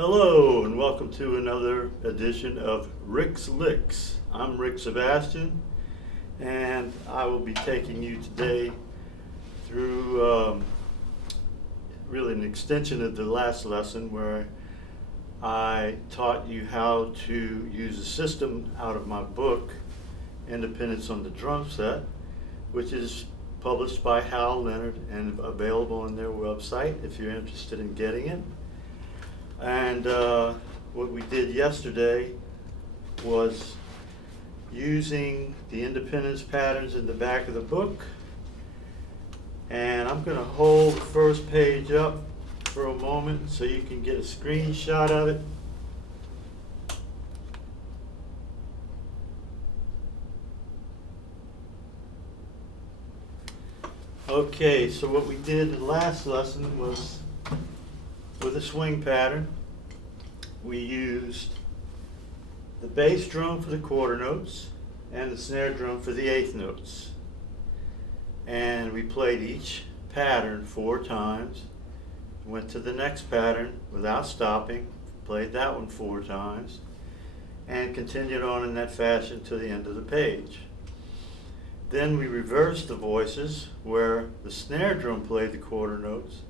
Hello and welcome to another edition of Rick's Licks. I'm Rick Sebastian and I will be taking you today through really an extension of the last lesson where I taught you how to use a system out of my book, Independence on the Drum Set, which is published by Hal Leonard and available on their website if you're interested in getting it. And what we did yesterday was using the independence patterns in the back of the book. And I'm going to hold the first page up for a moment so you can get a screenshot of it. Okay, so what we did in the last lesson was with a swing pattern, we used the bass drum for the quarter notes and the snare drum for the eighth notes. And we played each pattern 4 times, went to the next pattern without stopping, played that one 4 times, and continued on in that fashion to the end of the page. Then we reversed the voices where the snare drum played the quarter notes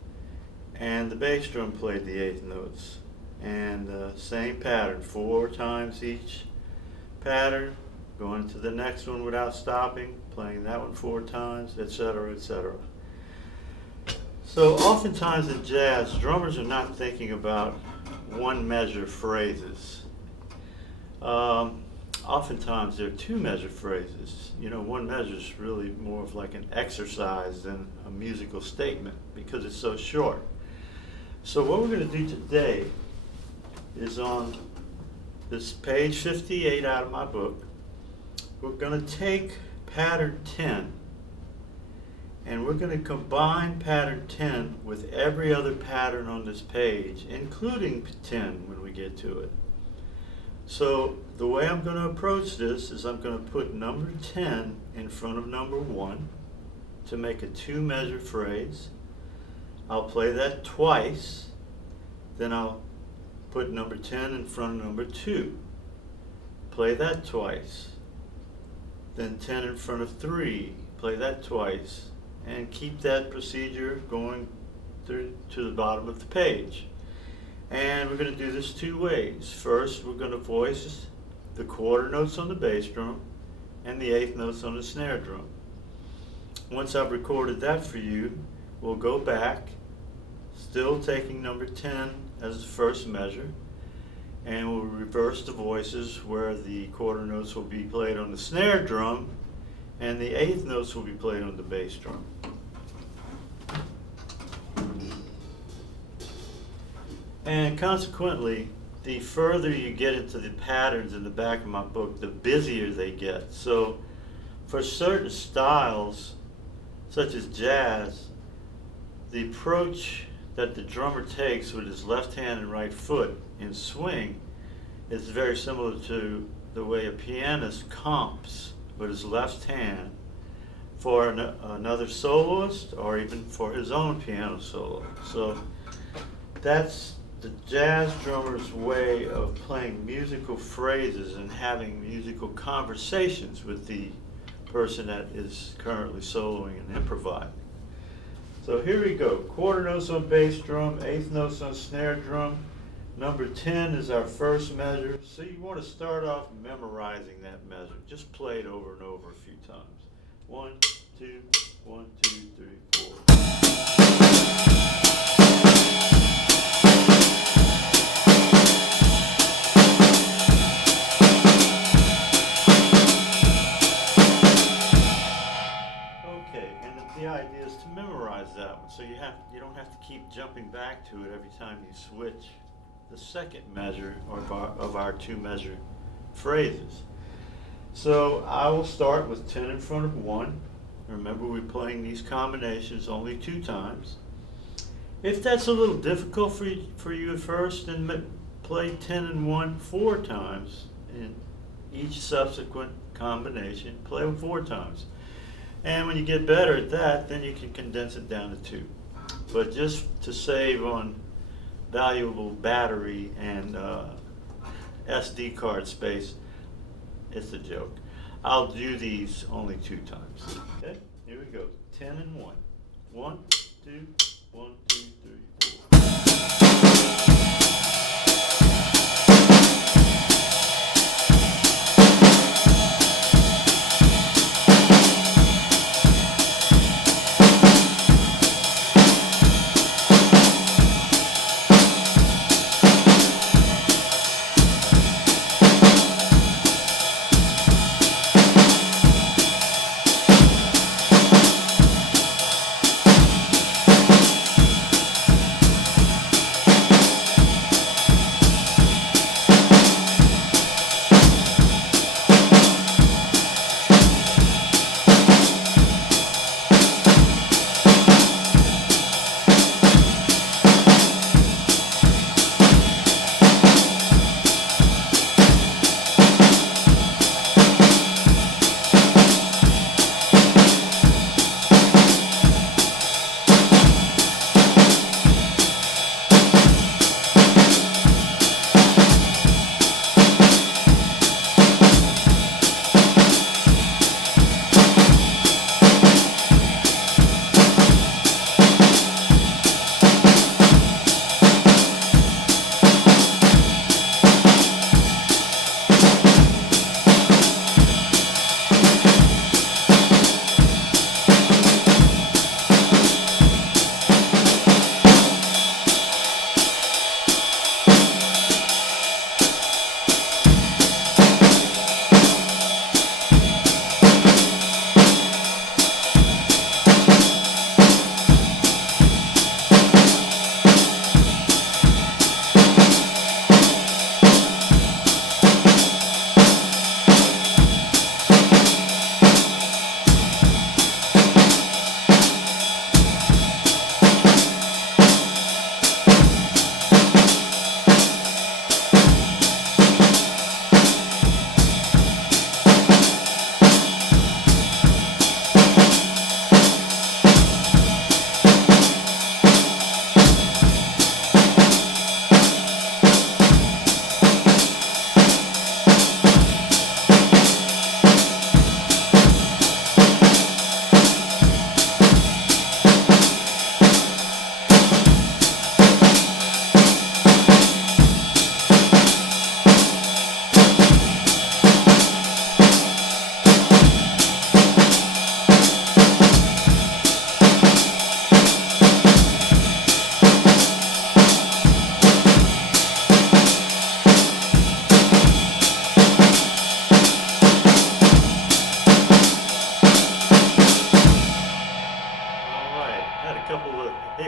and the bass drum played the eighth notes. And same pattern, 4 times each pattern, going to the next one without stopping, playing that one 4 times, etc., etc. So oftentimes in jazz, drummers are not thinking about one measure phrases. Oftentimes they're 2 measure phrases. You know, one measure is really more of like an exercise than a musical statement because it's so short. So what we're going to do today is on this page 58 out of my book, we're going to take pattern 10 and we're going to combine pattern 10 with every other pattern on this page, including 10 when we get to it. So the way I'm going to approach this is I'm going to put number 10 in front of number 1 to make a 2 measure phrase. I'll play that twice, then I'll put number 10 in front of number 2. Play that twice, then 10 in front of 3, play that twice, and keep that procedure going through to the bottom of the page. And we're going to do this 2 ways. First, we're going to voice the quarter notes on the bass drum and the eighth notes on the snare drum. Once I've recorded that for you, we'll go back, still taking number 10 as the first measure, and we'll reverse the voices where the quarter notes will be played on the snare drum and the eighth notes will be played on the bass drum. And consequently, the further you get into the patterns in the back of my book, the busier they get. So for certain styles, such as jazz, the approach that the drummer takes with his left hand and right foot in swing is very similar to the way a pianist comps with his left hand for another soloist or even for his own piano solo. So that's the jazz drummer's way of playing musical phrases and having musical conversations with the person that is currently soloing and improvising. So here we go. Quarter notes on bass drum, eighth notes on snare drum. Number 10 is our first measure. So you want to start off memorizing that measure. Just play it over and over a few times. 1, 2, 1, 2, 3, 4. The idea is to memorize that one, so you don't have to keep jumping back to it every time you switch the second measure of our 2 measure phrases. So I will start with 10 in front of 1. Remember, we're playing these combinations only 2 times. If that's a little difficult for you at first, then play 10 and 1 4 times in each subsequent combination. Play them 4 times. And when you get better at that, then you can condense it down to 2. But just to save on valuable battery and SD card space, it's a joke. I'll do these only 2 times. Okay, here we go. 10 and 1. 1, 2, 1, 2, 3, 4.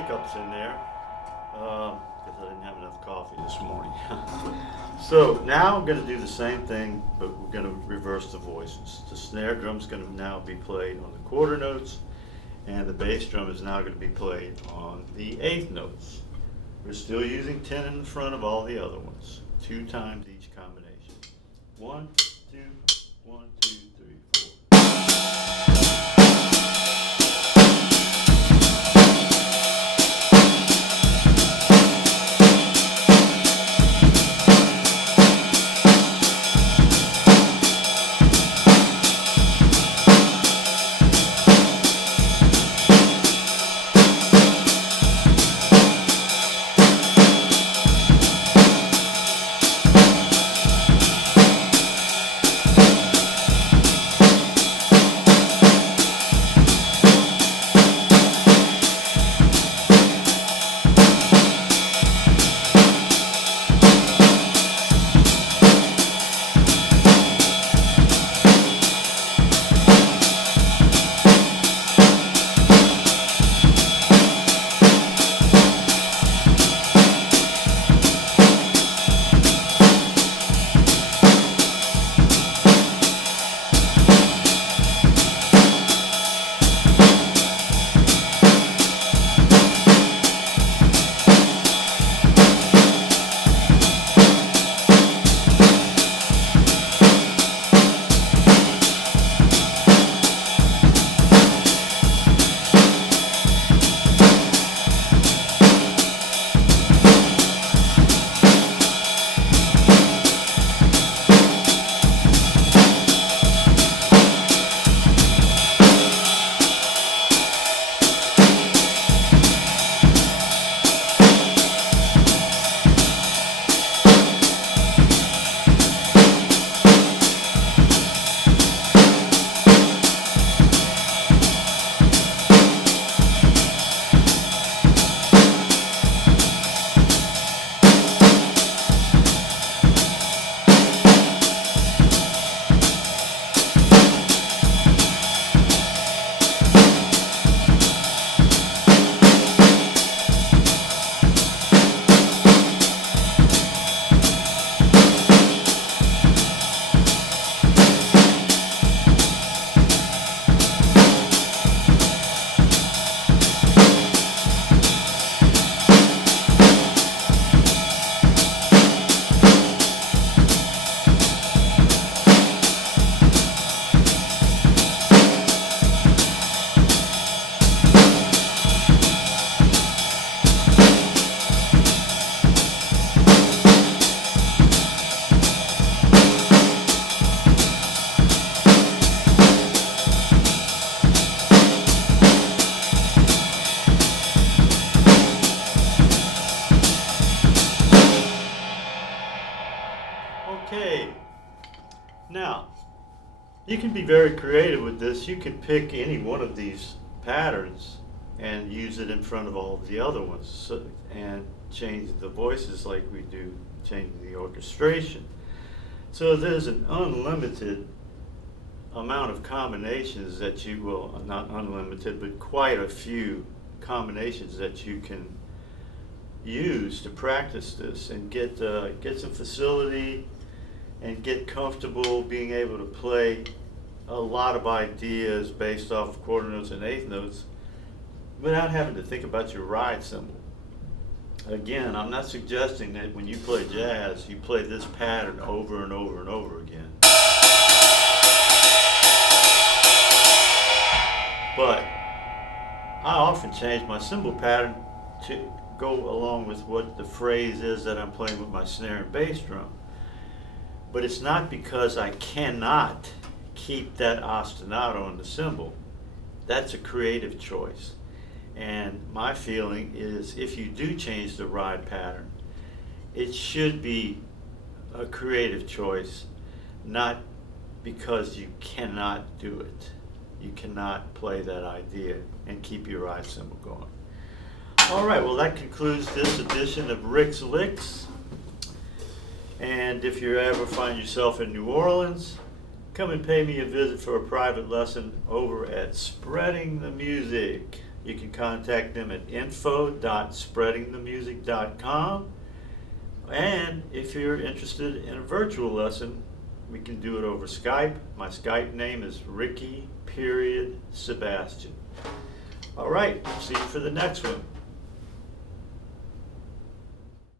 hiccups in there because I didn't have enough coffee this morning. So now I'm going to do the same thing, but we're going to reverse the voices. The snare drum's going to now be played on the quarter notes, and the bass drum is now going to be played on the eighth notes. We're still using 10 in the front of all the other ones, 2 times each combination. 1, 2, 1, 2, 3, 4. can be very creative with this. You could pick any one of these patterns and use it in front of all of the other ones, and change the voices like we do changing the orchestration. So there's an unlimited amount of combinations that you will, not unlimited, but quite a few combinations that you can use to practice this and get some facility and get comfortable being able to play a lot of ideas based off of quarter notes and eighth notes without having to think about your ride cymbal. Again, I'm not suggesting that when you play jazz, you play this pattern over and over and over again. But I often change my cymbal pattern to go along with what the phrase is that I'm playing with my snare and bass drum. But it's not because I cannot keep that ostinato on the cymbal. That's a creative choice. And my feeling is if you do change the ride pattern, it should be a creative choice, not because you cannot do it. You cannot play that idea and keep your ride cymbal going. All right, well, that concludes this edition of Rick's Licks. And if you ever find yourself in New Orleans, come and pay me a visit for a private lesson over at Spreading the Music. You can contact them at info.spreadingthemusic.com. And if you're interested in a virtual lesson, we can do it over Skype. My Skype name is Ricky Sebastian. All right, see you for the next one.